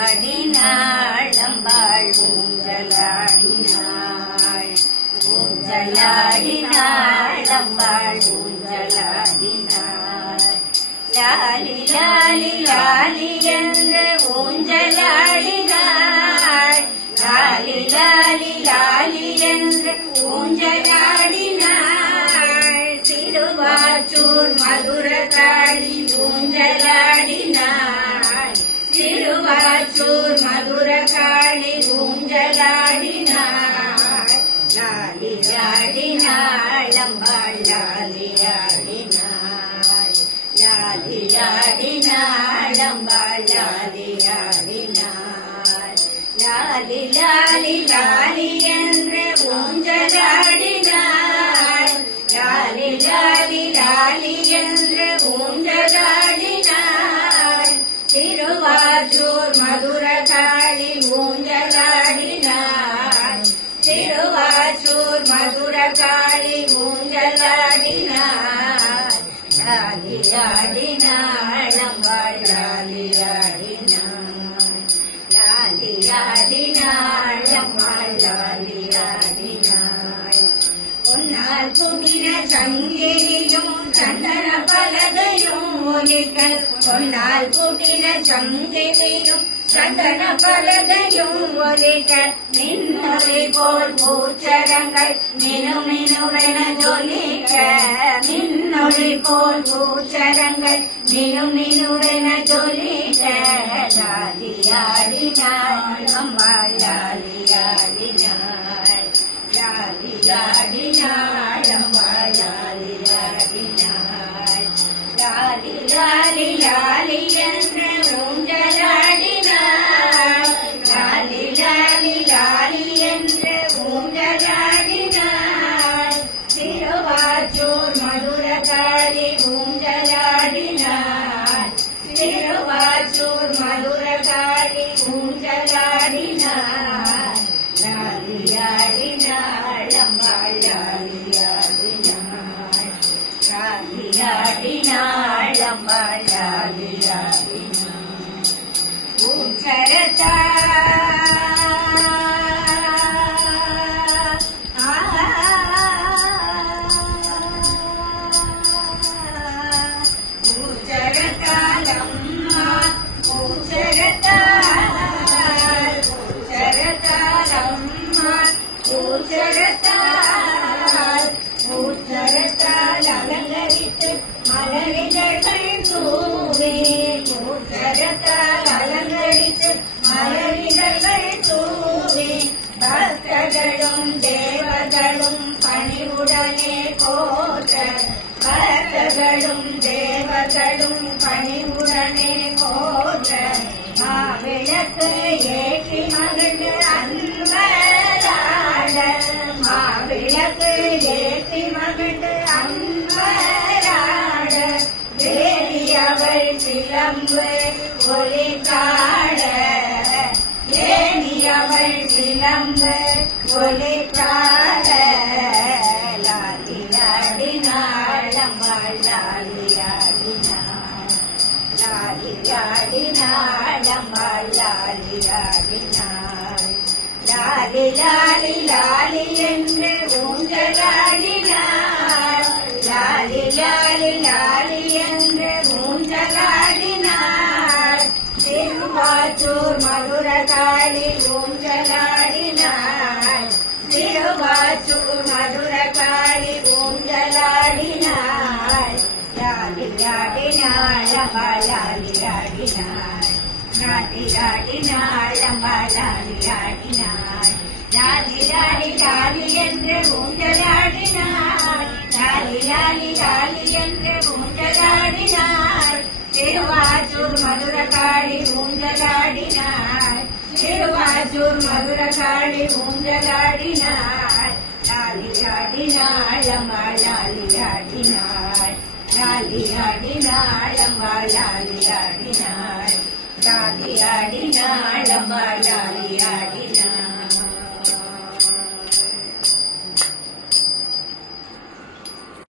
ஊஞ்சலாடினாள் அம்பாள் ஊஞ்சலாடினாள் ஊஞ்சலாடினாள் அம்பாள் ஊஞ்சலாடினாள் லாலி லாலி லாலி என்று ஊஞ்சலாடினாள் லாலி லாலி லாலி என்று ஊஞ்சலாடினாள் திருவாச்சூர் மதுரகாளி ஊஞ்சலாடினாள் திருவாச்சூர் மதுரகாளி ஊஞ்சலாடினாள் லாலி ஆடினாள் அம்பாள் லாலி ஆடினாள் லாலி ஆடினாள் அம்பாள் லாலி ஆடினாள் லாலி லாலி லாலி என்று ஊஞ்சலாடினாள் லாலி லாலி லாலி என்று ஊஞ்சலாடினாள் திருவாச்சூர் மதுரகாளி ஊஞ்சலாடினாள் திருவாச்சூர் மதுரகாளி ஊஞ்சலாடினாள் லாலி ஆடினாள் அம்பாள் லாலி ஆடினாள் லாலி ஆடினாள் அம்பாள் லாலி ஆடினாள் பொன்னால் குடின சங்கிலியும் சந்தன பலகையும் ஒலிக்க பொன்னால் குடின சங்கிலியும் சந்தன பலகையும் ஒலிக்க மின்னொலி போல் பூச்சரங்கள் மினுமினுவென ஜொலிக்க மின்னொலி போல் பூச்சரங்கள் மினுமினுவென ஜொலிக்க லாலி ஆடினாள் அம்பாள் லாலி ஆடினாள் லாலி ஆடினாள் அம்பாள் லாலி ஆடினாள் லாலி லாலி லாலி என்று ஊஞ்சலாடினாள் லாலி லாலி லாலி என்று ஊஞ்சலாடினாள் திருவாச்சூர் மதுரகாளி ஊஞ்சலாடினாள் திருவாச்சூர் மதுரகாளி ஊஞ்சலாடினாள் லாலி ஆடினாள் அம்பாள் லாலி ஆடினாள் லாலி ஆடினாள் அம்பாள் லாலி ஆடினாள் ஊஞ்சரதா ஊஞ்சரதாலம்மா ஊஞ்சரதால் ஊஞ்சரதாலம்மா ஊஞ்சரதால் ஊஞ்சரதால் அலங்கரித்து மலரிதழ்கள் தூவி ஊஞ்சரதால் அலங்கரித்து மலரிதழ்கள் தூவி பக்தர்களும் தேவர்களும் பணிவுடனே போற்ற பக்தர்களும் தேவர்களும் பணிவுடனே போற்ற மாவிளக்கு ஏற்றி மகிழ்ந்து அன்பராட மாவிளக்கு ஏற்றி மகிழ்ந்து அன்பராட தேவி அவள் சிலம்பு ஒலி காட தேவி அவள் சிலம்பு ஒலி காட லாலி ஆடினாள் அம்பாள் லாலி ஆடினாள் லாலி ஆடினாள் அம்பாள் லாலி ஆடினாள் லாலி லாலி லாலி என்று ஊஞ்சலாடினாள் லாலி லாலி லாலி என்று ஊஞ்சலாடினாள் திருவாச்சூர் மதுரகாளி ஊஞ்சலாடினாள் திருவாச்சூர் மதுரகாளி ஊஞ்சலாடினாள் லாலி ஆடினாள் அம்பாள் லாலி ஆடினாள் லாலி ஆடினாள் அம்பாள் லாலி ஆடினாள் லாலி லாலி லாலி என்று ஊஞ்சலாடினாள் லாலி லாலி லாலி என்று ஊஞ்சலாடினாள் திருவாச்சூர் மதுரகாளி ஊஞ்சலாடினாள் திருவாச்சூர் மதுரகாளி ஊஞ்சலாடினாள் லாலி ஆடினாள் அம்பாள் லாலி ஆடினாள் லாலி ஆடினாள் அம்பாள் லாலி ஆடினாள் லாலி ஆடினாள் அம்பாள் லாலி ஆடினாள்